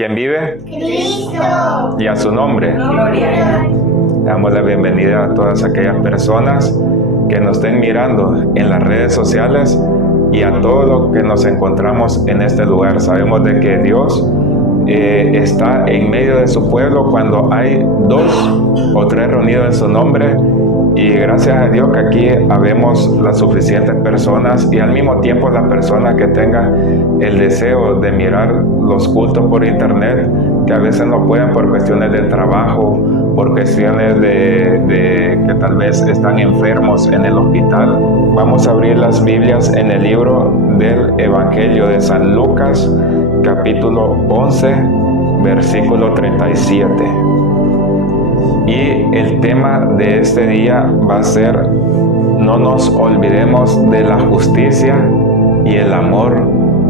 quién vive? Cristo. Y a su nombre. Gloria. Damos la bienvenida a todas aquellas personas que nos estén mirando en las redes sociales y a todos los que nos encontramos en este lugar. Sabemos de que Dios está en medio de su pueblo cuando hay 2 o 3 reunidos en su nombre, y gracias a Dios que aquí habemos las suficientes personas, y al mismo tiempo las personas que tengan el deseo de mirar los cultos por internet, que a veces no pueden por cuestiones de trabajo, por cuestiones de que tal vez están enfermos en el hospital. Vamos a abrir las Biblias en el libro del Evangelio de San Lucas, capítulo 11, versículo 37. Y el tema de este día va a ser: no nos olvidemos de la justicia y el amor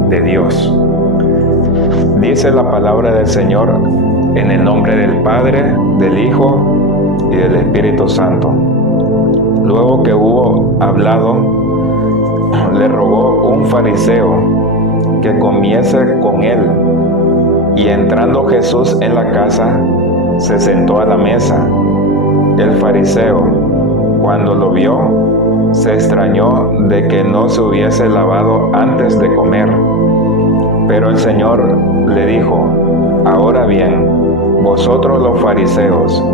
de Dios. Dice la palabra del Señor en el nombre del Padre, del Hijo y del Espíritu Santo. Luego que hubo hablado, le rogó un fariseo que comiese con él. Y entrando Jesús en la casa, se sentó a la mesa. El fariseo, cuando lo vio, se extrañó de que no se hubiese lavado antes de comer. Pero el Señor le dijo: ahora bien, vosotros los fariseos,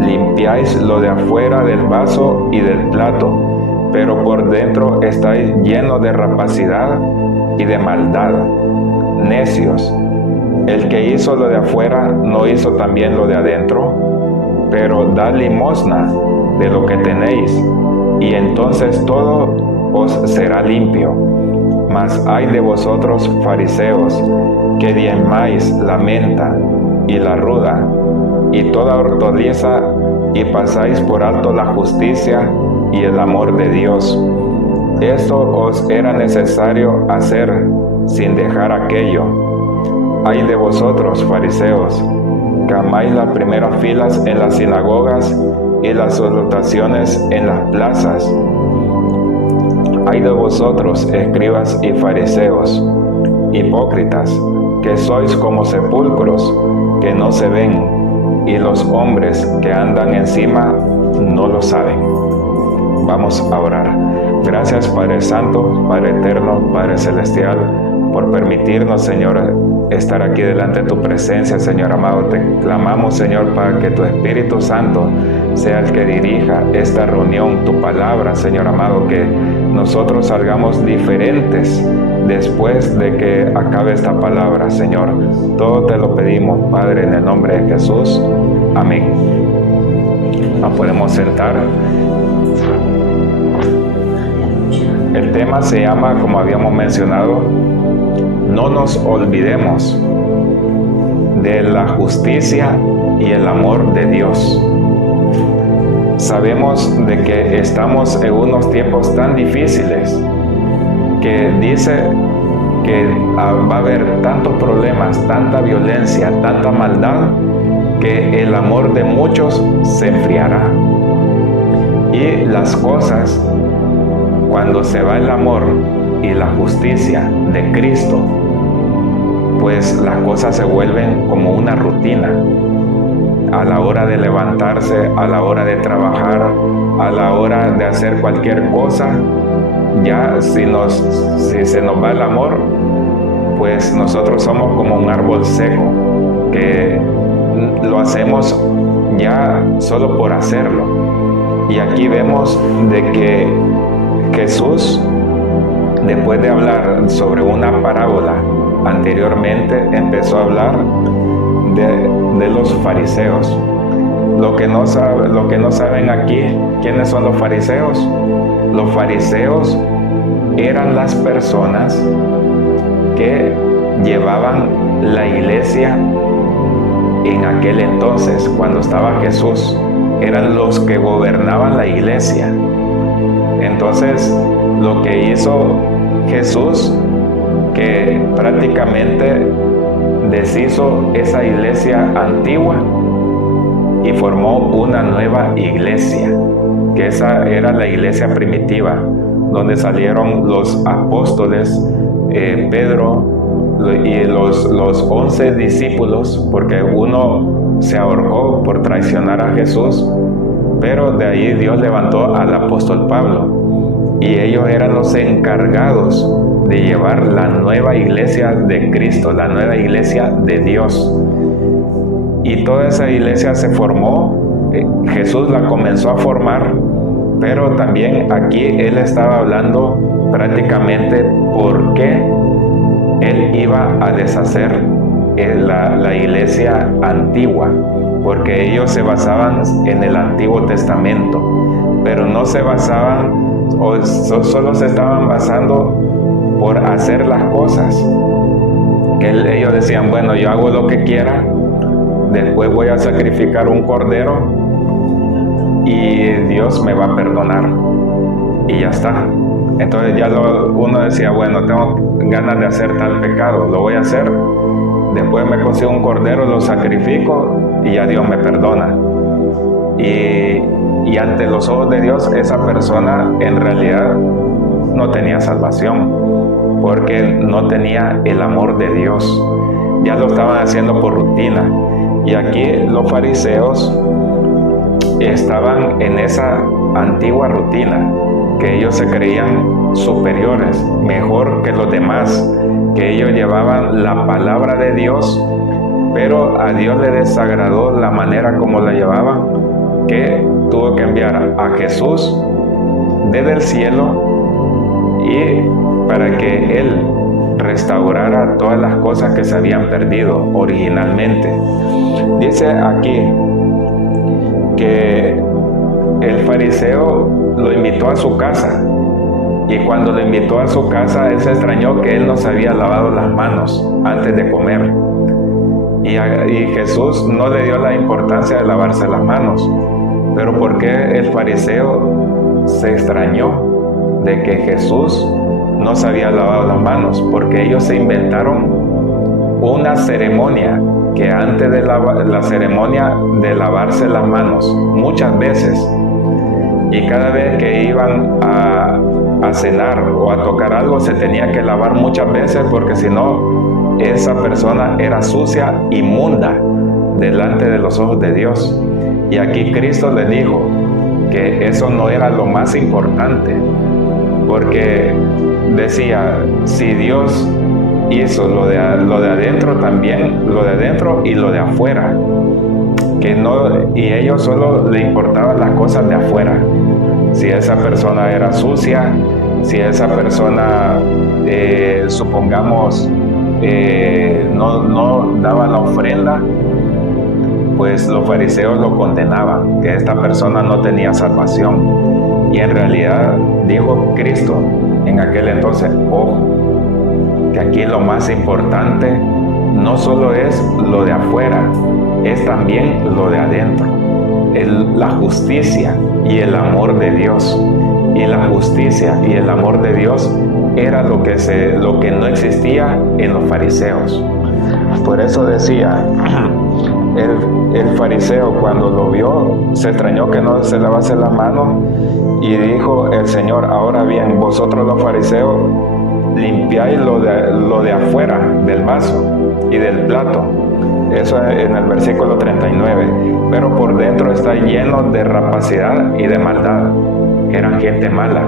limpiáis lo de afuera del vaso y del plato, pero por dentro estáis llenos de rapacidad y de maldad. Necios, el que hizo lo de afuera, ¿no hizo también lo de adentro? Pero dad limosna de lo que tenéis, y entonces todo os será limpio. Mas ay de vosotros, fariseos, que diezmáis la menta y la ruda y toda hortaliza, y pasáis por alto la justicia y el amor de Dios. Esto os era necesario hacer sin dejar aquello. Ay de vosotros, fariseos, que amáis las primeras filas en las sinagogas y las salutaciones en las plazas. Ay de vosotros, escribas y fariseos, hipócritas, que sois como sepulcros que no se ven, y los hombres que andan encima no lo saben. Vamos a orar. Gracias, Padre Santo, Padre Eterno, Padre Celestial, por permitirnos, Señor, estar aquí delante de tu presencia, Señor amado. Te clamamos, Señor, para que tu Espíritu Santo sea el que dirija esta reunión, tu palabra, Señor amado, que nosotros salgamos diferentes después de que acabe esta palabra, Señor. Todo te lo pedimos, Padre, en el nombre de Jesús. Amén. Nos podemos sentar. El tema se llama, como habíamos mencionado, no nos olvidemos de la justicia y el amor de Dios. Sabemos de que estamos en unos tiempos tan difíciles que dice que va a haber tantos problemas, tanta violencia, tanta maldad, que el amor de muchos se enfriará. Y las cosas, cuando se va el amor y la justicia de Cristo, pues las cosas se vuelven como una rutina. A la hora de levantarse, a la hora de trabajar, a la hora de hacer cualquier cosa, ya si se nos va el amor, pues nosotros somos como un árbol seco, que lo hacemos ya solo por hacerlo. Y aquí vemos de que Jesús, después de hablar sobre una parábola anteriormente, empezó a hablar de los fariseos. Lo que no saben aquí, ¿quiénes son los fariseos? Los fariseos eran las personas que llevaban la iglesia en aquel entonces, cuando estaba Jesús. Eran los que gobernaban la iglesia. Entonces, lo que hizo Jesús, que prácticamente deshizo esa iglesia antigua y formó una nueva iglesia, que esa era la iglesia primitiva, donde salieron los apóstoles, Pedro, y los 11 discípulos, porque uno se ahorcó por traicionar a Jesús, pero de ahí Dios levantó al apóstol Pablo, y ellos eran los encargados de llevar la nueva iglesia de Cristo, la nueva iglesia de Dios. Y toda esa iglesia se formó, Jesús la comenzó a formar, pero también aquí Él estaba hablando prácticamente por qué Él iba a deshacer la iglesia antigua, porque ellos se basaban en el Antiguo Testamento, pero no se basaban, o solo se estaban basando por hacer las cosas, que ellos decían, bueno, yo hago lo que quiera, después voy a sacrificar un cordero y Dios me va a perdonar y ya está. Entonces ya uno decía, bueno, tengo ganas de hacer tal pecado, lo voy a hacer, después me consigo un cordero, lo sacrifico y ya Dios me perdona. Y ante los ojos de Dios, esa persona en realidad no tenía salvación, porque no tenía el amor de Dios. Ya lo estaban haciendo por rutina. Y aquí los fariseos estaban en esa antigua rutina, que ellos se creían superiores, mejor que los demás, que ellos llevaban la palabra de Dios, pero a Dios le desagradó la manera como la llevaban, que tuvo que enviar a Jesús desde el cielo y para que Él restaurara todas las cosas que se habían perdido originalmente. Dice aquí que el fariseo lo invitó a su casa, y cuando lo invitó a su casa, él se extrañó que él no se había lavado las manos antes de comer, y Jesús no le dio la importancia de lavarse las manos. Pero ¿por qué el fariseo se extrañó de que Jesús no se había lavado las manos? Porque ellos se inventaron una ceremonia, que antes de la ceremonia de lavarse las manos, muchas veces, y cada vez que iban a cenar o a tocar algo, se tenía que lavar muchas veces, porque si no, esa persona era sucia, inmunda, delante de los ojos de Dios. Y aquí Cristo le dijo que eso no era lo más importante, porque decía, si Dios hizo lo de adentro, también lo de adentro y lo de afuera, que no, y ellos solo le importaban las cosas de afuera. Si esa persona era sucia, si esa persona supongamos no daba la ofrenda, pues los fariseos lo condenaban, que esta persona no tenía salvación. Y en realidad dijo Cristo en aquel entonces, ojo, que aquí lo más importante no solo es lo de afuera, es también lo de adentro, la justicia y el amor de Dios. Y la justicia y el amor de Dios era lo que no existía en los fariseos. Por eso decía, el fariseo cuando lo vio se extrañó que no se lavase las manos, y dijo el Señor, ahora bien, vosotros los fariseos limpiáis lo de afuera del vaso y del plato. Eso es en el versículo 39. Pero por dentro está lleno de rapacidad y de maldad. Eran gente mala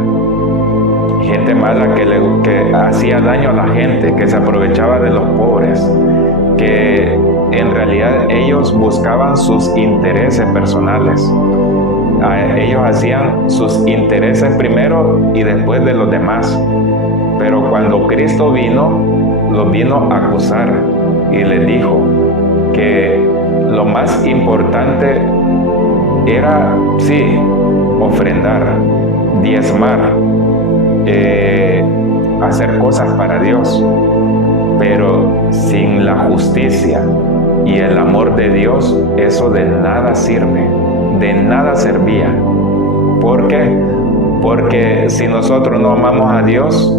que hacía daño a la gente, que se aprovechaba de los pobres, que en realidad ellos buscaban sus intereses personales. Ellos hacían sus intereses primero y después de los demás. Pero cuando Cristo vino, los vino a acusar y les dijo que lo más importante era, sí, ofrendar, diezmar, hacer cosas para Dios, pero sin la justicia y el amor de Dios, eso de nada sirve, de nada servía. ¿Por qué? Porque si nosotros no amamos a Dios,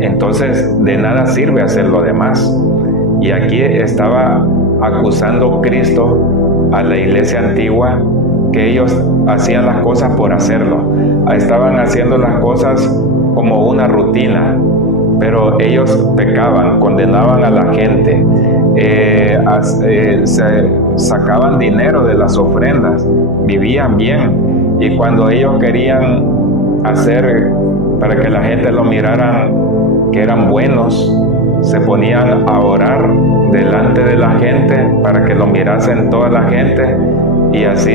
entonces de nada sirve hacer lo demás. Y aquí estaba acusando Cristo a la iglesia antigua, que ellos hacían las cosas por hacerlo. Estaban haciendo las cosas como una rutina, pero ellos pecaban, condenaban a la gente, sacaban dinero de las ofrendas, vivían bien, y cuando ellos querían hacer para que la gente lo miraran que eran buenos, se ponían a orar delante de la gente para que lo mirasen toda la gente y así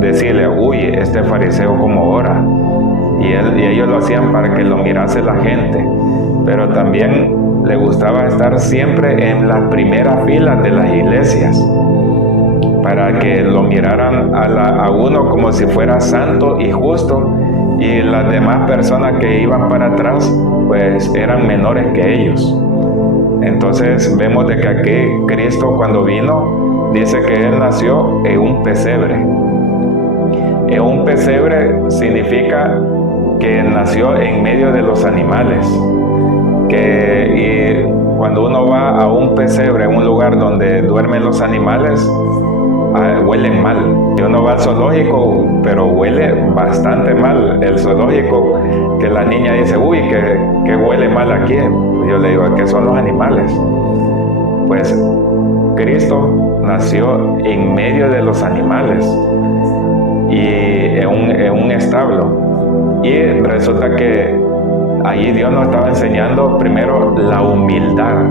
decirle, uy, este fariseo como ora. Y ellos lo hacían para que lo mirase la gente, pero también le gustaba estar siempre en las primeras filas de las iglesias para que lo miraran a uno como si fuera santo y justo, y las demás personas que iban para atrás pues eran menores que ellos. Entonces vemos de que aquí Cristo, cuando vino, dice que Él nació en un pesebre. En un pesebre significa que nació en medio de los animales. Y cuando uno va a un pesebre, un lugar donde duermen los animales, huelen mal. Y uno va al zoológico, pero huele bastante mal el zoológico, que la niña dice, uy, que huele mal aquí. Yo le digo, ¿qué son los animales? Pues Cristo nació en medio de los animales y en un establo. Y resulta que allí Dios nos estaba enseñando primero la humildad.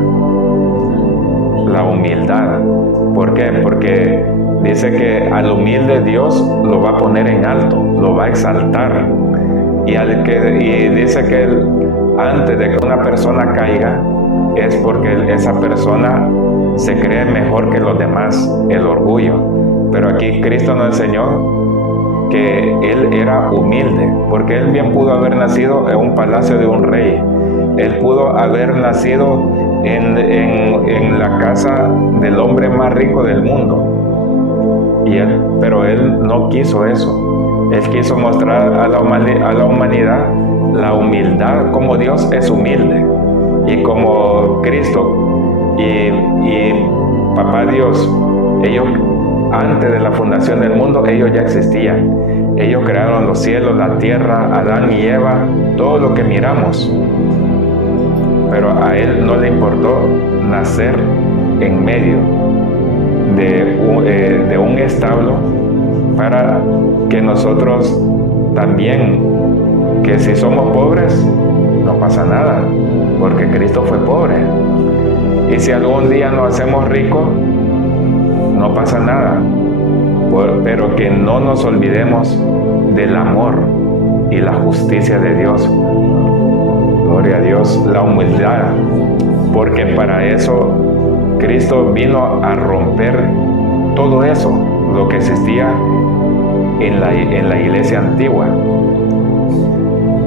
La humildad. ¿Por qué? Porque dice que al humilde Dios lo va a poner en alto, lo va a exaltar. Y dice que antes de que una persona caiga, es porque esa persona se cree mejor que los demás, el orgullo. Pero aquí Cristo nos enseñó que Él era humilde, porque Él bien pudo haber nacido en un palacio de un rey. Él pudo haber nacido en la casa del hombre más rico del mundo. Pero Él no quiso eso. Él quiso mostrar a la humanidad la humildad, como Dios es humilde. Y como Cristo y Papá Dios, ellos antes de la fundación del mundo, ellos ya existían. Ellos crearon los cielos, la tierra, Adán y Eva, todo lo que miramos. Pero a Él no le importó nacer en medio de un establo para que nosotros también, que si somos pobres, no pasa nada, porque Cristo fue pobre. Y si algún día nos hacemos ricos, no pasa nada, pero que no nos olvidemos del amor y la justicia de Dios. Gloria a Dios, la humildad, porque para eso Cristo vino a romper todo eso, lo que existía en la iglesia antigua.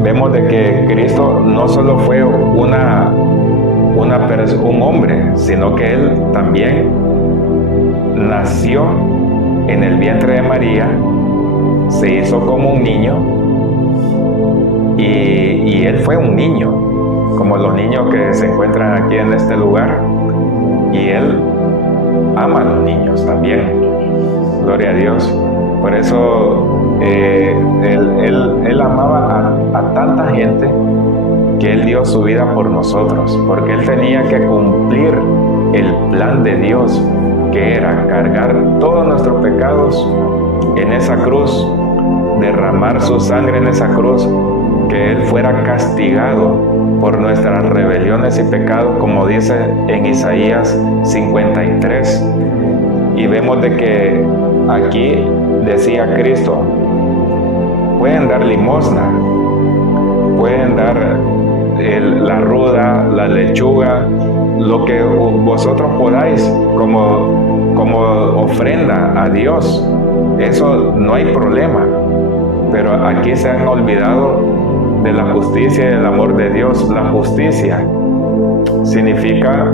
Vemos de que Cristo no solo fue un hombre, sino que Él también nació en el vientre de María, se hizo como un niño y Él fue un niño, como los niños que se encuentran aquí en este lugar, y Él ama a los niños también. Gloria a Dios. Por eso Él amaba a tanta gente que Él dio su vida por nosotros, porque Él tenía que cumplir el plan de Dios, que era cargar todos nuestros pecados en esa cruz, derramar su sangre en esa cruz, que Él fuera castigado por nuestras rebeliones y pecados, como dice en Isaías 53. Y vemos de que aquí decía Cristo, pueden dar limosna, pueden dar la ruda, la lechuga, lo que vosotros podáis como ofrenda a Dios. Eso no hay problema. Pero aquí se han olvidado de la justicia y del amor de Dios. La justicia significa,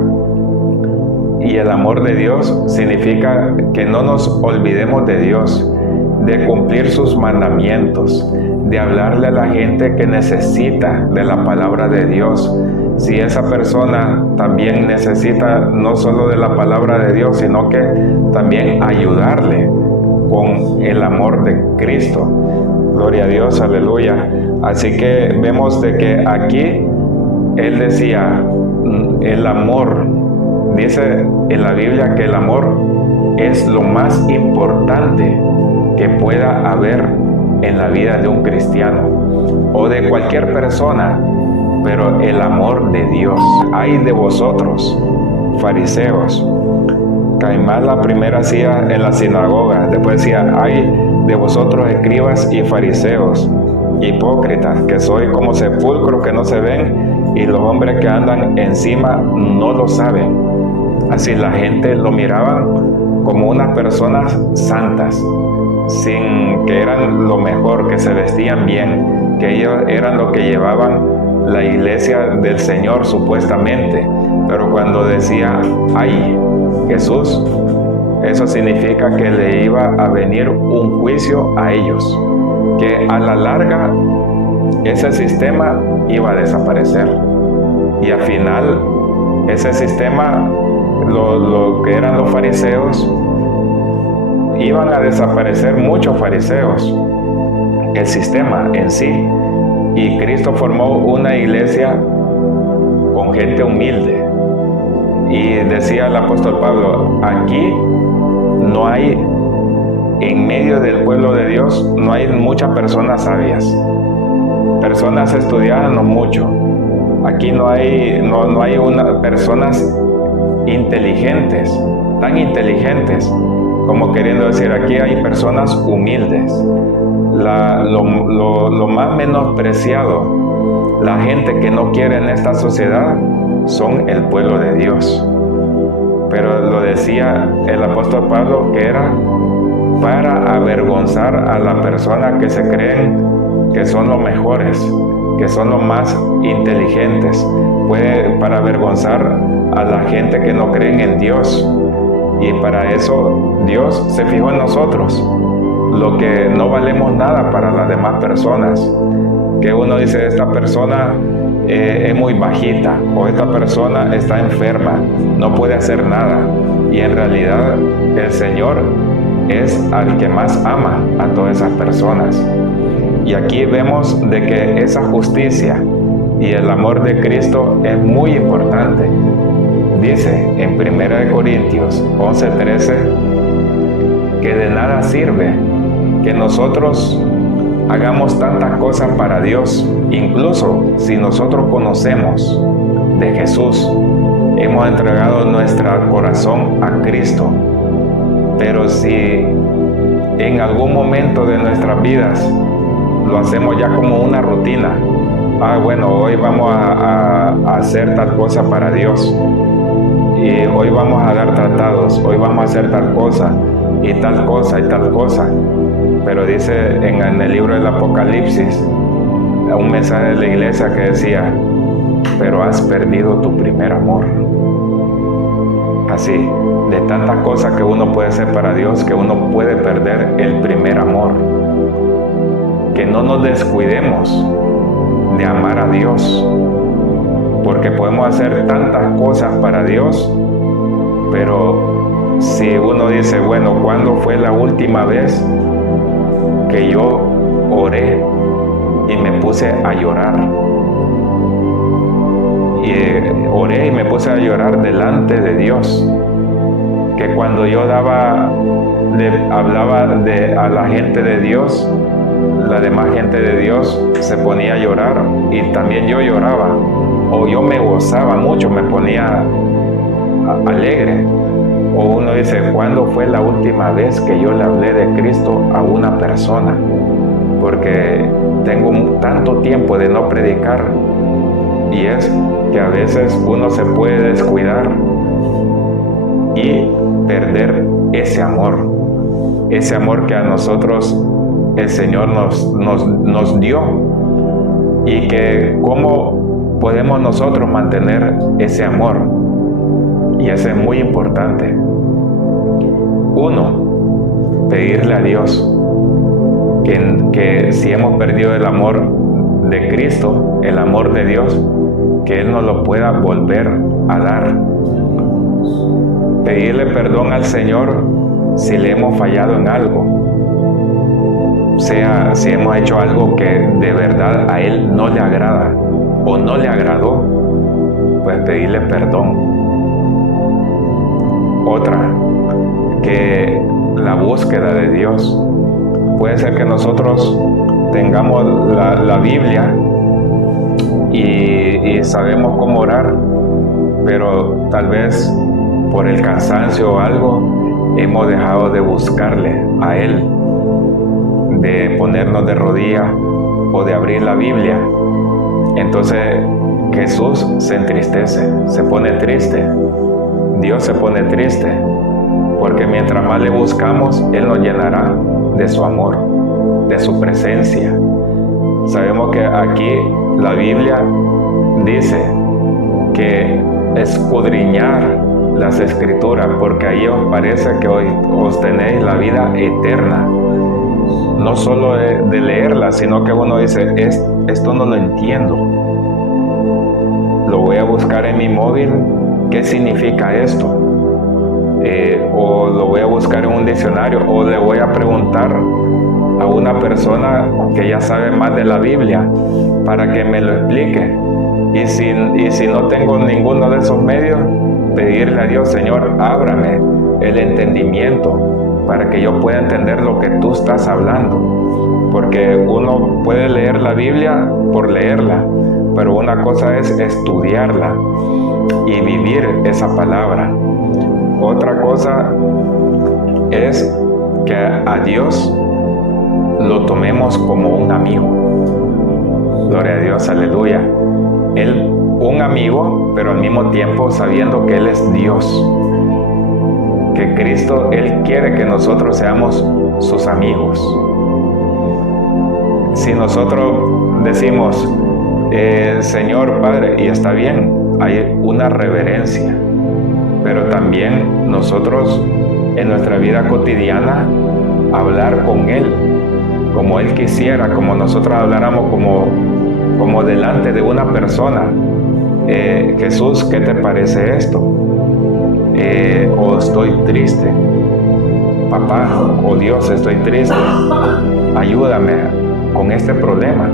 y el amor de Dios significa que no nos olvidemos de Dios, de cumplir sus mandamientos, de hablarle a la gente que necesita de la palabra de Dios. Si esa persona también necesita no solo de la palabra de Dios, sino que también ayudarle con el amor de Cristo. Gloria a Dios, aleluya. Así que vemos de que aquí él decía, el amor, dice en la Biblia que el amor es lo más importante que pueda haber en la vida de un cristiano o de cualquier persona, pero el amor de Dios. Ay de vosotros, fariseos. Caimán la primera hacía en la sinagoga, después decía, ay de vosotros escribas y fariseos, hipócritas, que sois como sepulcros que no se ven y los hombres que andan encima no lo saben. Así la gente lo miraban como unas personas santas, sin que eran lo mejor, que se vestían bien, que ellos eran los que llevaban la iglesia del Señor supuestamente. Pero cuando decía, ay, Jesús, eso significa que le iba a venir un juicio a ellos, que a la larga ese sistema iba a desaparecer. Y al final ese sistema, lo que eran los fariseos, iban a desaparecer muchos fariseos, el sistema en sí. Y Cristo formó una iglesia con gente humilde. Y decía el apóstol Pablo, aquí no hay, en medio del pueblo de Dios, no hay muchas personas sabias. Personas estudiadas no mucho. Aquí no hay personas inteligentes, tan inteligentes, como queriendo decir, aquí hay personas humildes. Lo más menospreciado, la gente que no quiere en esta sociedad, son el pueblo de Dios. Pero lo decía el apóstol Pablo, que era para avergonzar a las personas que se creen que son los mejores, que son los más inteligentes, para avergonzar a la gente que no creen en Dios. Y para eso Dios se fijó en nosotros, lo que no valemos nada para las demás personas, que uno dice, esta persona es muy bajita, o esta persona está enferma, no puede hacer nada. Y en realidad el Señor es al que más ama a todas esas personas. Y aquí vemos de que esa justicia y el amor de Cristo es muy importante. Dice en 1 Corintios 11:13 que de nada sirve que nosotros hagamos tantas cosas para Dios, incluso si nosotros conocemos de Jesús, hemos entregado nuestro corazón a Cristo, pero si en algún momento de nuestras vidas lo hacemos ya como una rutina, bueno, hoy vamos a hacer tal cosa para Dios, y hoy vamos a dar tratados, hoy vamos a hacer tal cosa y tal cosa y tal cosa. Pero dice en el libro del Apocalipsis, un mensaje de la iglesia que decía, pero has perdido tu primer amor. Así, de tantas cosas que uno puede hacer para Dios, que uno puede perder el primer amor. Que no nos descuidemos de amar a Dios, porque podemos hacer tantas cosas para Dios, pero si uno dice, bueno, ¿cuándo fue la última vez que yo oré y me puse a llorar? Y oré y me puse a llorar delante de Dios. Que cuando yo hablaba a la gente de Dios, la demás gente de Dios se ponía a llorar y también yo lloraba, o yo me gozaba mucho, me ponía alegre. O uno dice, ¿cuándo fue la última vez que yo le hablé de Cristo a una persona? Porque tengo tanto tiempo de no predicar, y es que a veces uno se puede descuidar y perder ese amor que a nosotros el Señor nos dio, y que cómo podemos nosotros mantener ese amor. Y eso es muy importante. Uno, pedirle a Dios que si hemos perdido el amor de Cristo, el amor de Dios, que Él nos lo pueda volver a dar. Pedirle perdón al Señor si le hemos fallado en algo, sea si hemos hecho algo que de verdad a Él no le agrada o no le agradó. pues pedirle perdón. Otra, que la búsqueda de Dios. Puede ser que nosotros tengamos la Biblia y sabemos cómo orar, pero tal vez por el cansancio o algo hemos dejado de buscarle a Él, de ponernos de rodillas o de abrir la Biblia. Entonces Jesús se entristece, se pone triste. Dios se pone triste, porque mientras más le buscamos, Él nos llenará de su amor, de su presencia. Sabemos que aquí la Biblia dice que escudriñar las Escrituras, porque ahí os parece que hoy os tenéis la vida eterna. No solo de leerla, sino que uno dice, esto no lo entiendo. Lo voy a buscar en mi móvil. ¿Qué significa esto? O lo voy a buscar en un diccionario, o le voy a preguntar a una persona que ya sabe más de la Biblia para que me lo explique. Y si no tengo ninguno de esos medios, pedirle a Dios, Señor, ábrame el entendimiento para que yo pueda entender lo que tú estás hablando. Porque uno puede leer la Biblia por leerla, pero una cosa es estudiarla y vivir esa palabra. Otra cosa es que a Dios lo tomemos como un amigo. Gloria a Dios, aleluya. Él, un amigo, pero al mismo tiempo sabiendo que Él es Dios. Que Cristo, Él quiere que nosotros seamos sus amigos. Si nosotros decimos, Señor, Padre, y está bien, hay una reverencia, pero también nosotros en nuestra vida cotidiana hablar con Él como Él quisiera, como nosotros habláramos como delante de una persona. Jesús, ¿qué te parece esto? O estoy triste. Papá, o Dios, estoy triste. Ayúdame con este problema.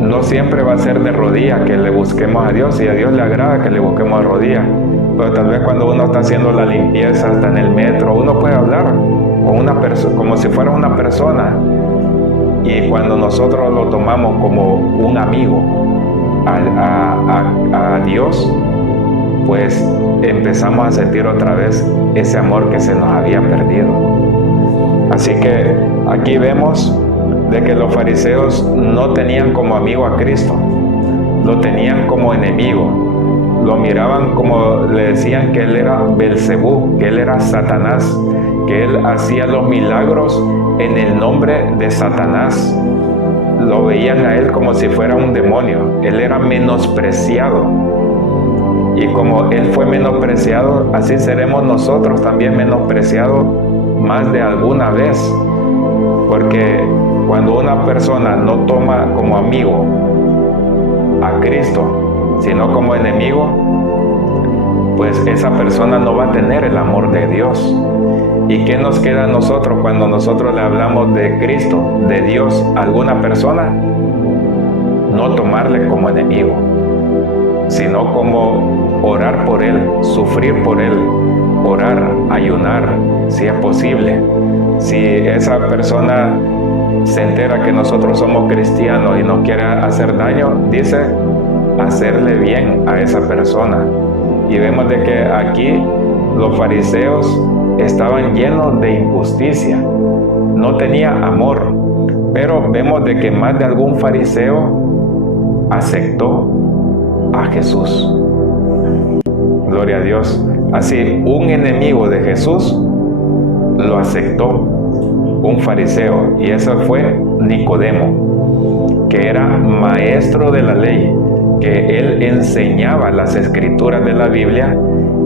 No siempre va a ser de rodillas que le busquemos a Dios, y a Dios le agrada que le busquemos de rodillas. Pero tal vez cuando uno está haciendo la limpieza, está en el metro, uno puede hablar con una persona, como si fuera una persona. Y cuando nosotros lo tomamos como un amigo a Dios, pues empezamos a sentir otra vez ese amor que se nos había perdido. Así que aquí vemos de que los fariseos no tenían como amigo a Cristo, lo tenían como enemigo. Lo miraban como, le decían que Él era Belcebú, que Él era Satanás, que Él hacía los milagros en el nombre de Satanás. Lo veían a Él como si fuera un demonio. Él era menospreciado. Y como Él fue menospreciado, así seremos nosotros también menospreciados más de alguna vez. Porque cuando una persona no toma como amigo a Cristo, sino como enemigo, pues esa persona no va a tener el amor de Dios. ¿Y qué nos queda a nosotros cuando nosotros le hablamos de Cristo, de Dios, a alguna persona? No tomarle como enemigo, sino como orar por Él, sufrir por Él, orar, ayunar, si es posible. Si esa persona se entera que nosotros somos cristianos y nos quiere hacer daño, dice, hacerle bien a esa persona. Y vemos de que aquí los fariseos estaban llenos de injusticia, no tenía amor, pero vemos de que más de algún fariseo aceptó a Jesús. Gloria a Dios. Así, un enemigo de Jesús lo aceptó, un fariseo, y ese fue Nicodemo, que era maestro de la ley, que él enseñaba las escrituras de la Biblia,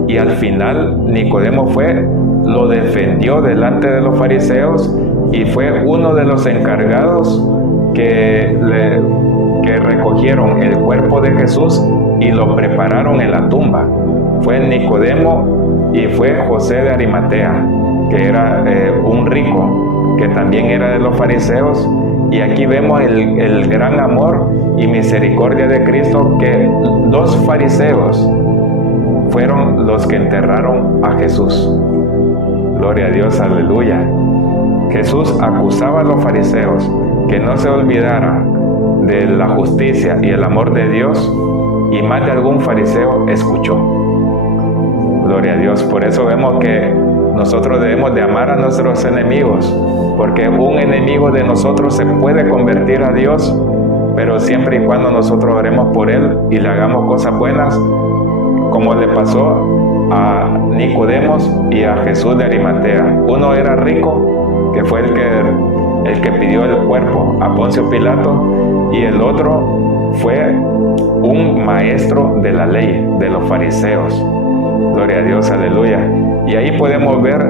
y al final Nicodemo lo defendió delante de los fariseos y fue uno de los encargados que recogieron el cuerpo de Jesús y lo prepararon en la tumba. Fue Nicodemo y fue José de Arimatea, que era un rico, que también era de los fariseos, Y aquí vemos el gran amor y misericordia de Cristo, que 2 fariseos fueron los que enterraron a Jesús. Gloria a Dios, aleluya. Jesús acusaba a los fariseos que no se olvidara de la justicia y el amor de Dios, y más de algún fariseo escuchó. Gloria a Dios. Por eso vemos que nosotros debemos de amar a nuestros enemigos, porque un enemigo de nosotros se puede convertir a Dios, pero siempre y cuando nosotros oremos por él y le hagamos cosas buenas, como le pasó a Nicodemos y a Jesús de Arimatea. Uno era rico, que fue el que pidió el cuerpo a Poncio Pilato, y el otro fue un maestro de la ley, de los fariseos. Gloria a Dios, aleluya. Y ahí podemos ver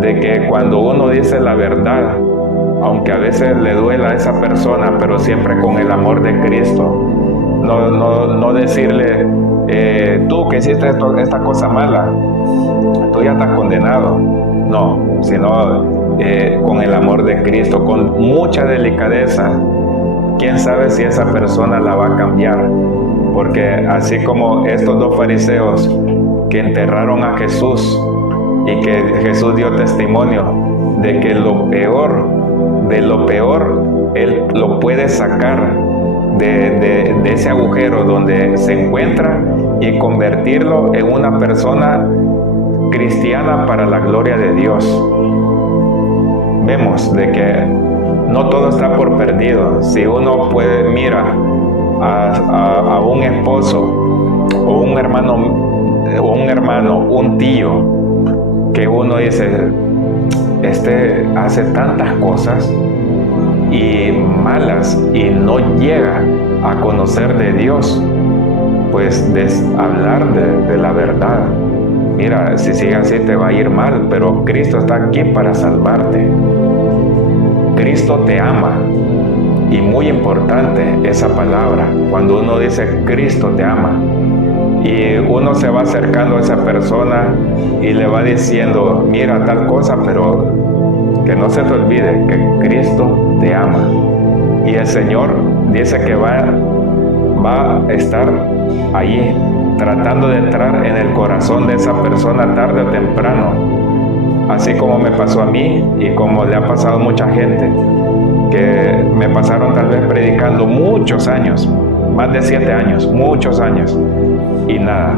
de que cuando uno dice la verdad, aunque a veces le duela a esa persona, pero siempre con el amor de Cristo, no decirle, tú que hiciste esta cosa mala, tú ya estás condenado. No, sino con el amor de Cristo, con mucha delicadeza. ¿Quién sabe si esa persona la va a cambiar? Porque así como estos 2 fariseos que enterraron a Jesús, y que Jesús dio testimonio de que lo peor de lo peor, Él lo puede sacar de ese agujero donde se encuentra y convertirlo en una persona cristiana para la gloria de Dios. Vemos de que no todo está por perdido. Si uno puede mirar a un esposo o un hermano, un tío, que uno dice, hace tantas cosas y malas y no llega a conocer de Dios, pues hablar de la verdad. Mira, si sigue así te va a ir mal, pero Cristo está aquí para salvarte. Cristo te ama. Y muy importante esa palabra, cuando uno dice Cristo te ama, y uno se va acercando a esa persona y le va diciendo, mira tal cosa, pero que no se te olvide que Cristo te ama. Y el Señor dice que va a estar allí tratando de entrar en el corazón de esa persona tarde o temprano, así como me pasó a mí y como le ha pasado a mucha gente, que me pasaron tal vez predicando muchos años, más de 7 años, muchos años, y nada.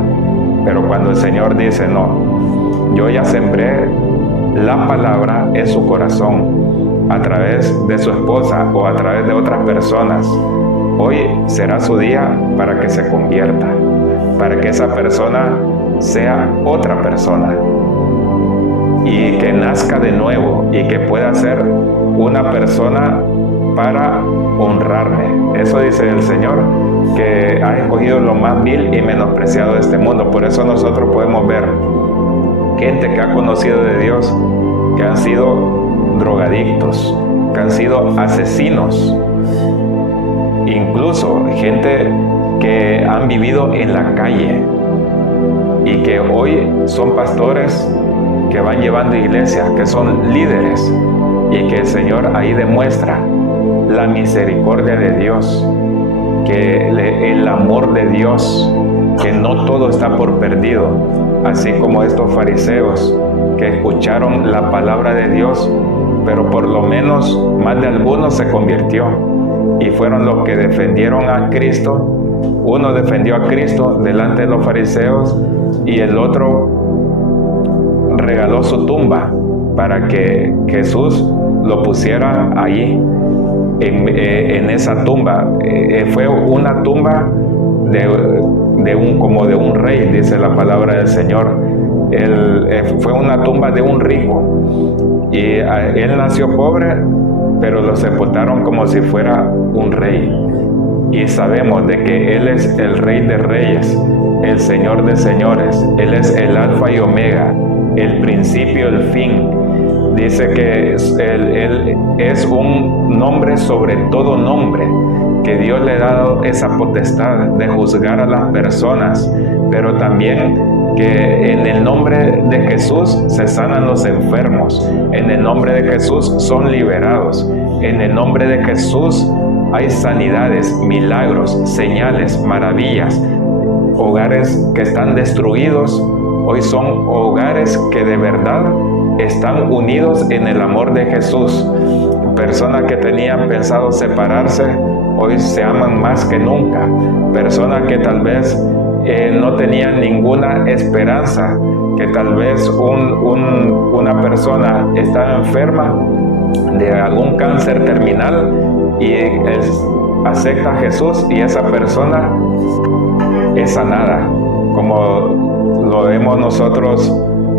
Pero cuando el Señor dice, no, yo ya sembré la palabra en su corazón a través de su esposa o a través de otras personas, hoy será su día para que se convierta, para que esa persona sea otra persona y que nazca de nuevo y que pueda ser una persona para honrarme. Eso dice el Señor, que ha escogido lo más vil y menospreciado de este mundo. Por eso nosotros podemos ver gente que ha conocido de Dios, que han sido drogadictos, que han sido asesinos, incluso gente que han vivido en la calle y que hoy son pastores que van llevando iglesias, que son líderes, y que el Señor ahí demuestra la misericordia de Dios, que el amor de Dios, que no todo está por perdido, así como estos fariseos que escucharon la palabra de Dios, pero por lo menos más de algunos se convirtió y fueron los que defendieron a Cristo. Uno defendió a Cristo delante de los fariseos y el otro regaló su tumba para que Jesús lo pusiera allí en esa tumba. Fue una tumba como de un rey, dice la palabra del Señor. Fue una tumba de un rico y él nació pobre, pero lo sepultaron como si fuera un rey. Y sabemos de que Él es el Rey de Reyes, el Señor de Señores. Él es el Alfa y Omega, el principio y el fin. Dice que Él es un nombre sobre todo nombre, que Dios le ha dado esa potestad de juzgar a las personas, pero también que en el nombre de Jesús se sanan los enfermos, en el nombre de Jesús son liberados, en el nombre de Jesús hay sanidades, milagros, señales, maravillas. Hogares que están destruidos, hoy son hogares que de verdad están unidos en el amor de Jesús. Personas que tenían pensado separarse, hoy se aman más que nunca. Personas que tal vez no tenían ninguna esperanza, que tal vez una persona estaba enferma de algún cáncer terminal y acepta a Jesús y esa persona es sanada. Como lo vemos nosotros,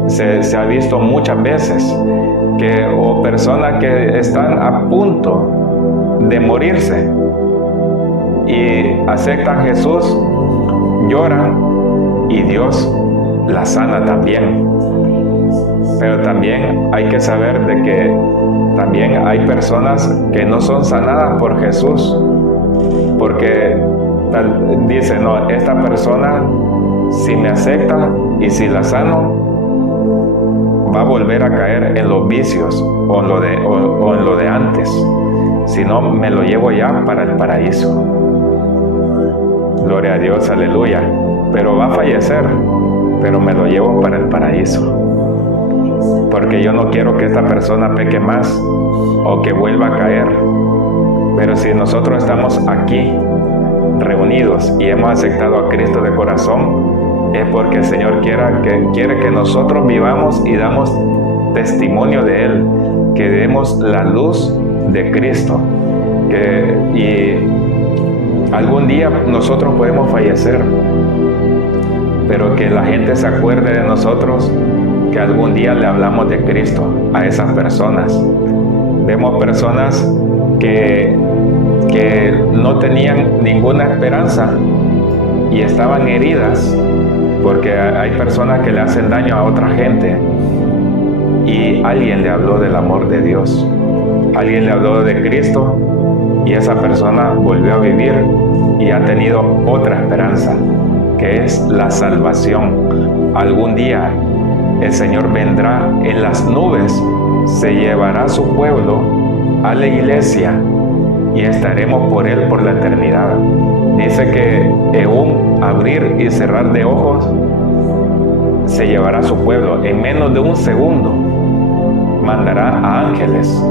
se ha visto muchas veces o personas que están a punto de morirse y aceptan a Jesús, lloran y Dios la sana también. Pero también hay que saber de que también hay personas que no son sanadas por Jesús, porque dice, no, esta persona si me acepta y si la sano, va a volver a caer en los vicios o en lo de antes. Si no, me lo llevo ya para el paraíso. Gloria a Dios, aleluya. Pero va a fallecer, pero me lo llevo para el paraíso. Porque yo no quiero que esta persona peque más o que vuelva a caer. Pero si nosotros estamos aquí reunidos y hemos aceptado a Cristo de corazón, es porque el Señor quiere que nosotros vivamos y damos testimonio de Él, que demos la luz de Cristo. Y algún día nosotros podemos fallecer, pero que la gente se acuerde de nosotros, que algún día le hablamos de Cristo a esas personas. Vemos personas que no tenían ninguna esperanza y estaban heridas, porque hay personas que le hacen daño a otra gente y alguien le habló del amor de Dios, alguien le habló de Cristo y esa persona volvió a vivir y ha tenido otra esperanza, que es la salvación. Algún día el Señor vendrá en las nubes, se llevará a su pueblo a la iglesia y estaremos por Él por la eternidad. Dice que en un abrir y cerrar de ojos se llevará a su pueblo. En menos de un segundo mandará a ángeles,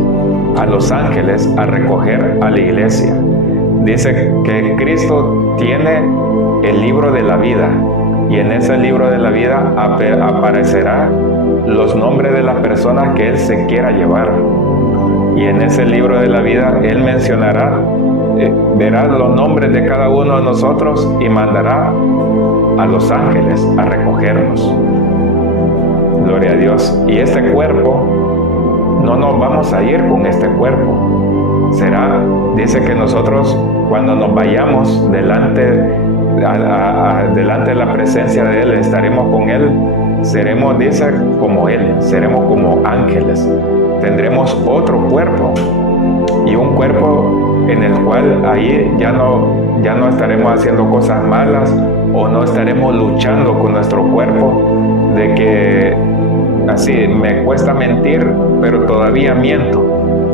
a los ángeles a recoger a la iglesia. Dice que Cristo tiene el libro de la vida y en ese libro de la vida aparecerá los nombres de las personas que Él se quiera llevar. Y en ese libro de la vida Él mencionará, verá los nombres de cada uno de nosotros y mandará a los ángeles a recogernos. Gloria a Dios. Y este cuerpo, no nos vamos a ir con este cuerpo. Dice que nosotros cuando nos vayamos delante de la presencia de Él, estaremos con Él, seremos, dice, como Él, seremos como ángeles. Tendremos otro cuerpo y un cuerpo en el cual ahí ya no estaremos haciendo cosas malas o no estaremos luchando con nuestro cuerpo de que así me cuesta mentir pero todavía miento.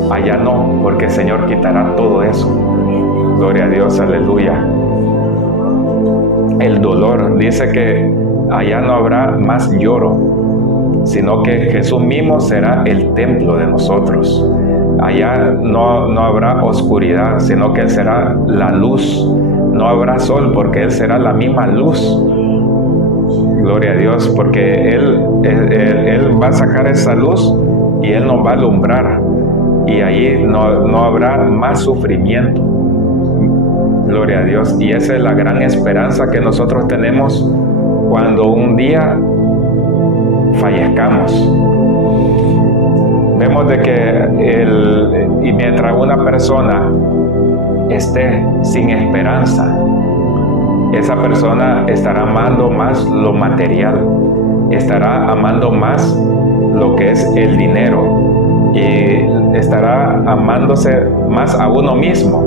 Allá no, porque el Señor quitará todo eso. Gloria a Dios, aleluya. El dolor, dice que allá no habrá más lloro, sino que Jesús mismo será el templo de nosotros. Allá no habrá oscuridad, sino que Él será la luz. No habrá sol, porque Él será la misma luz. Gloria a Dios, porque Él va a sacar esa luz y Él nos va a alumbrar. Y allí no habrá más sufrimiento. Gloria a Dios. Y esa es la gran esperanza que nosotros tenemos cuando un día fallezcamos. Vemos de que y mientras una persona esté sin esperanza, esa persona estará amando más lo material, estará amando más lo que es el dinero y estará amándose más a uno mismo.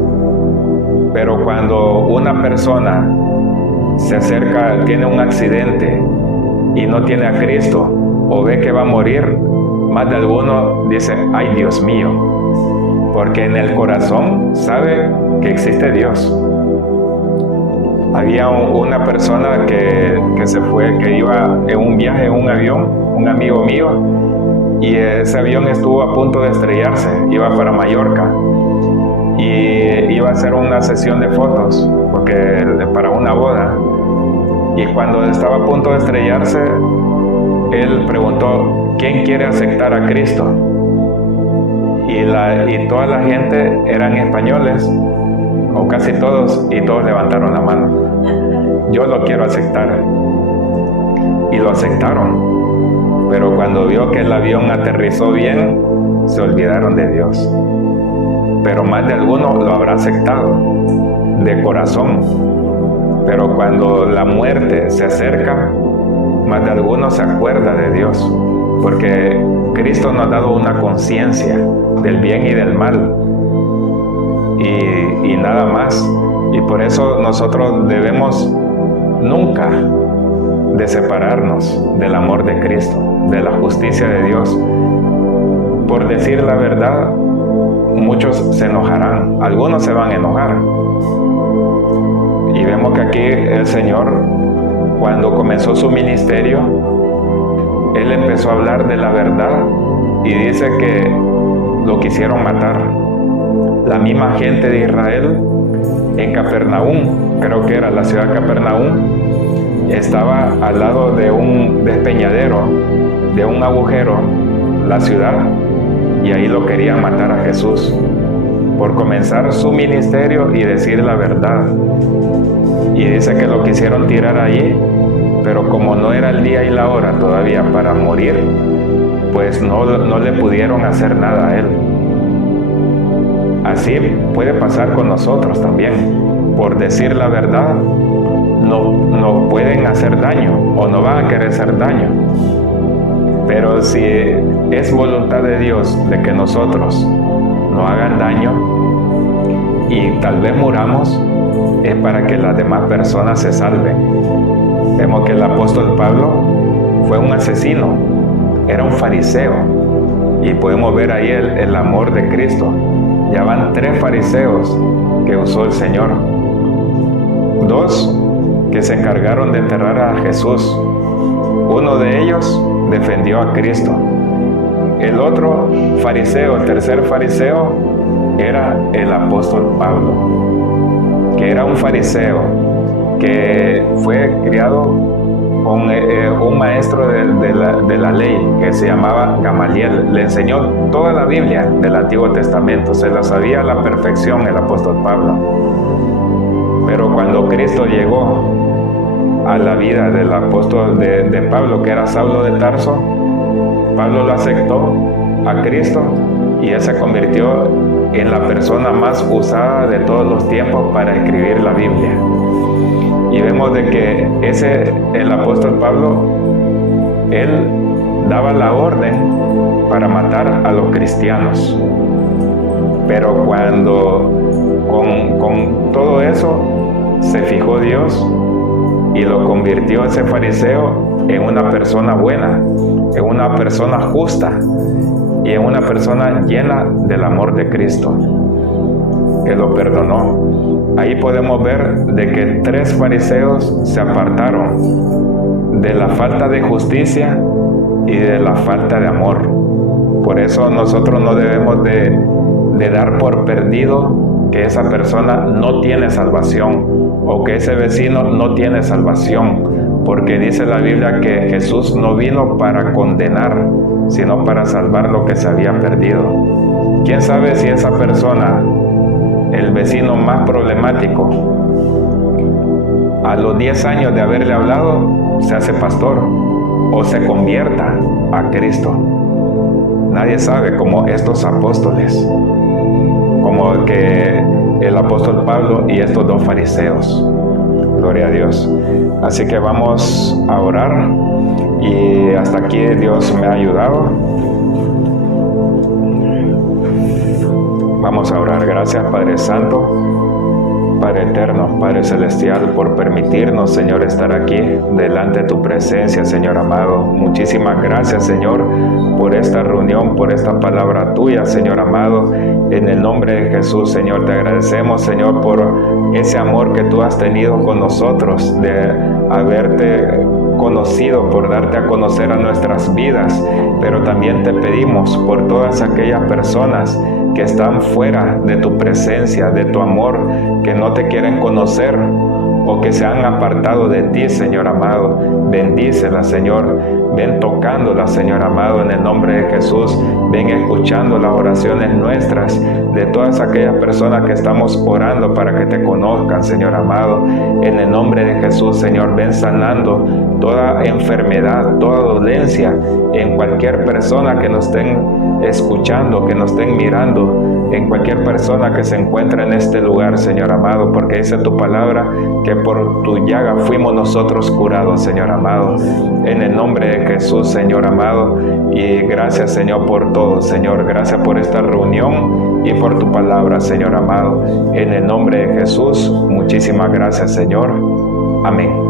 Pero cuando una persona se acerca, tiene un accidente y no tiene a Cristo, o ve que va a morir, más de alguno dice, ay Dios mío, porque en el corazón sabe que existe Dios. Había una persona que se fue, que iba en un viaje en un avión, un amigo mío, y ese avión estuvo a punto de estrellarse, iba para Mallorca, y iba a hacer una sesión de fotos, porque para una boda, y cuando estaba a punto de estrellarse, él preguntó, ¿quién quiere aceptar a Cristo? Y toda la gente eran españoles, o casi todos, y todos levantaron la mano. Yo lo quiero aceptar. Y lo aceptaron. Pero cuando vio que el avión aterrizó bien, se olvidaron de Dios. Pero más de alguno lo habrá aceptado, de corazón. Pero cuando la muerte se acerca, más de alguno se acuerda de Dios. Porque Cristo nos ha dado una conciencia del bien y del mal. Y nada más. Y por eso nosotros debemos nunca de separarnos del amor de Cristo, de la justicia de Dios. Por decir la verdad, muchos se enojarán, algunos se van a enojar. Y vemos que aquí el Señor, cuando comenzó su ministerio, Él empezó a hablar de la verdad y dice que lo quisieron matar. La misma gente de Israel en Capernaum, creo que era la ciudad de Capernaum, estaba al lado de un despeñadero, de un agujero, la ciudad, y ahí lo querían matar a Jesús por comenzar su ministerio y decir la verdad. Y dice que lo quisieron tirar allí, pero como no era el día y la hora todavía para morir, pues no le pudieron hacer nada a él. Así puede pasar con nosotros también. Por decir la verdad, no pueden hacer daño o no van a querer hacer daño. Pero si es voluntad de Dios de que nosotros no hagan daño y tal vez muramos, es para que las demás personas se salven. Vemos que el apóstol Pablo fue un asesino, era un fariseo, y podemos ver ahí el amor de Cristo. Ya van 3 fariseos que usó el Señor. 2 que se encargaron de enterrar a Jesús. Uno de ellos defendió a Cristo. El otro fariseo, el tercer fariseo, era el apóstol Pablo, que era un fariseo que fue criado con un maestro de la ley que se llamaba Gamaliel. Le enseñó toda la Biblia del Antiguo Testamento, se la sabía a la perfección el apóstol Pablo. Pero cuando Cristo llegó a la vida del apóstol de Pablo, que era Saulo de Tarso, Pablo lo aceptó a Cristo y él se convirtió en la persona más usada de todos los tiempos para escribir la Biblia. Y vemos de que el apóstol Pablo, él daba la orden para matar a los cristianos. Pero cuando con todo eso se fijó Dios y lo convirtió ese fariseo en una persona buena, en una persona justa y en una persona llena del amor de Cristo, que lo perdonó. Ahí podemos ver de que 3 fariseos se apartaron de la falta de justicia y de la falta de amor. Por eso nosotros no debemos de dar por perdido que esa persona no tiene salvación o que ese vecino no tiene salvación, porque dice la Biblia que Jesús no vino para condenar, sino para salvar lo que se había perdido. ¿Quién sabe si esa persona, el vecino más problemático, a los 10 años de haberle hablado, se hace pastor o se convierta a Cristo? Nadie sabe, como estos apóstoles, como que el apóstol Pablo y estos 2 fariseos. Gloria a Dios. Así que vamos a orar, y hasta aquí Dios me ha ayudado. Vamos a orar. Gracias, Padre Santo. Padre eterno, Padre celestial, por permitirnos, Señor, estar aquí delante de tu presencia, Señor amado. Muchísimas gracias, Señor, por esta reunión, por esta palabra tuya, Señor amado. En el nombre de Jesús, Señor, te agradecemos, Señor, por ese amor que tú has tenido con nosotros, de haberte conocido, por darte a conocer a nuestras vidas, pero también te pedimos por todas aquellas personas que están fuera de tu presencia, de tu amor, que no te quieren conocer o que se han apartado de ti, Señor amado. Bendícela, Señor. Ven tocándola, Señor amado, en el nombre de Jesús. Ven escuchando las oraciones nuestras, de todas aquellas personas que estamos orando para que te conozcan, Señor amado. En el nombre de Jesús, Señor, ven sanando toda enfermedad, toda dolencia en cualquier persona que nos estén escuchando, que nos estén mirando, en cualquier persona que se encuentre en este lugar, Señor amado, porque dice tu palabra que por tu llaga fuimos nosotros curados, Señor amado. En el nombre de Jesús, Señor amado, y gracias, Señor, por todo, Señor. Gracias por esta reunión y por tu palabra, Señor amado. En el nombre de Jesús, muchísimas gracias, Señor. Amén.